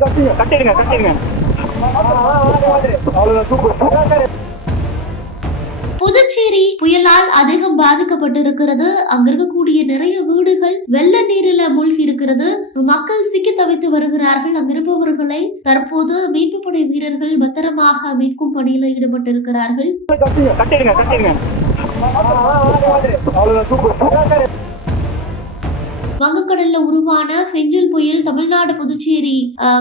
கட்டிடுங்க கட்டிடுங்க. புதுச்சேரி புயலால் அதிகம் பாதிக்கப்பட்டிருக்கிறது. அங்க இருக்கக்கூடிய நிறைய வீடுகள் வெள்ள நீரில மூழ்கி இருக்கிறது. மக்கள் சிக்கி தவித்து வருகிறார்கள். அங்கிருப்பவர்களை தற்போது மீட்பு படை வீரர்கள் பத்திரமாக மீட்கும் பணியில் ஈடுபட்டிருக்கிறார்கள். கட்டிடுங்க கட்டிடுங்க. வங்கக்கடல்ல உருவான பெஞ்சல் புயல் தமிழ்நாடு புதுச்சேரி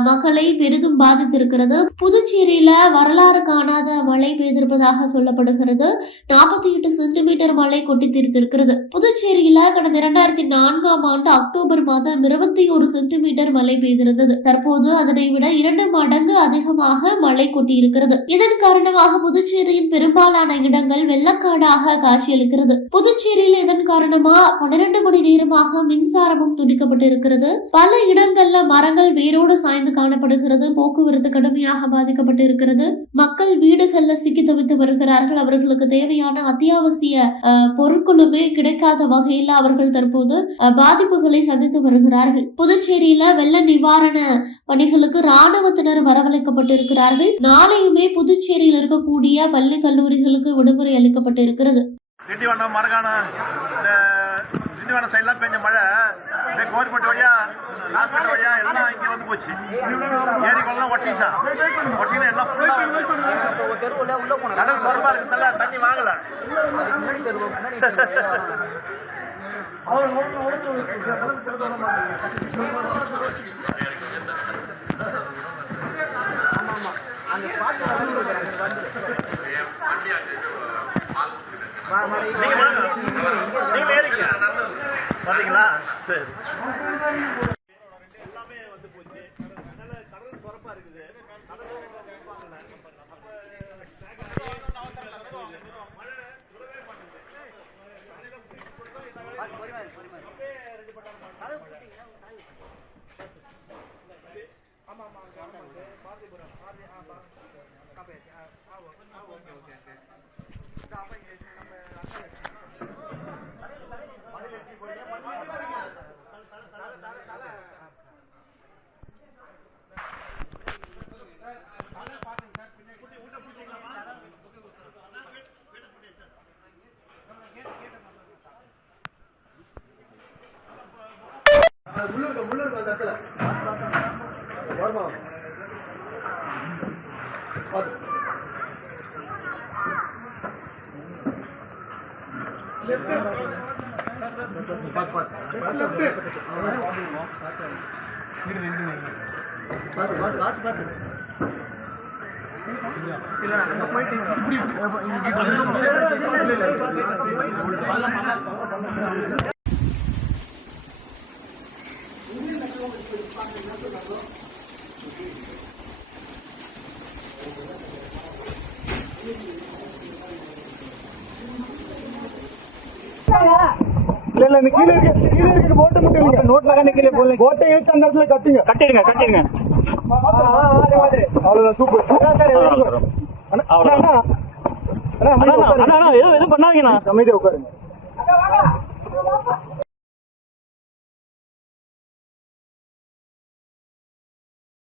மக்களை பெரிதும் பாதித்திருக்கிறது. புதுச்சேரியில வரலாறு காணாத மழை பெய்திருப்பதாக சொல்லப்படுகிறது. 48 சென்டிமீட்டர் மழை கொட்டி தீர்த்திருக்கிறது. புதுச்சேரியில கடந்த 2004ஆம் ஆண்டு அக்டோபர் மாதம் 21 சென்டிமீட்டர் மழை பெய்திருந்தது. தற்போது அதனை விட 2 மடங்கு அதிகமாக மழை கொட்டியிருக்கிறது. இதன் காரணமாக புதுச்சேரியின் பெரும்பாலான இடங்கள் வெள்ளக்காடாக காட்சியளிக்கிறது. புதுச்சேரியில் இதன் காரணமா 12 மணி நேரமாக மின்சாரமும் துண்டிக்கப்பட்டிருக்கிறது. பல இடங்கள்ல மரங்கள் வேரோடு சாய்ந்து காணப்படுகிறது. போக்குவரத்து கடுமையாக பாதிக்கப்பட்டிருக்கிறது. மக்கள் வீடுகள்ல சிக்கி தவித்து வருகிறார்கள். அவர்களுக்கு தேவையான அத்தியாவசிய பொருட்களுமே கிடைக்காத வகையில் அவர்கள் தற்போது பாதிப்புகளை சந்தித்து வருகிறார்கள். புதுச்சேரியில வெள்ள நிவாரண பணிகளுக்கு ராணுவத்தினர் வரவழைக்கப்பட்டிருக்கிறார்கள். நாளையுமே புதுச்சேரியில் இருக்கக்கூடிய பள்ளி கல்லூரிகளுக்கு விடுமுறை அளிக்கப்பட்டிருக்கிறது. திண்டிவனம் சைட்லாம் பெஞ்ச மழை கோரிப்பட்டு வழியா ஹாஸ்பிட்டல் வழியா எல்லாம் இங்கே வந்து போச்சு. ஏரிக்குள்ளலாம் ஒட்டிச்சா ஒட்டினா எல்லாம் ஃபுல்லாக கடல் சொரப்பா இருக்குல்ல, தண்ணி வாங்கல. பாத்தீங்களா? சரி, எல்லாமே வந்து போச்சு. கடல் சொரப்பா இருக்குது. கட்டிடுங்க கட்டிடுங்க. எதுவும் பண்ணாதீங்கண்ணா. அமைதியா உட்காருங்க.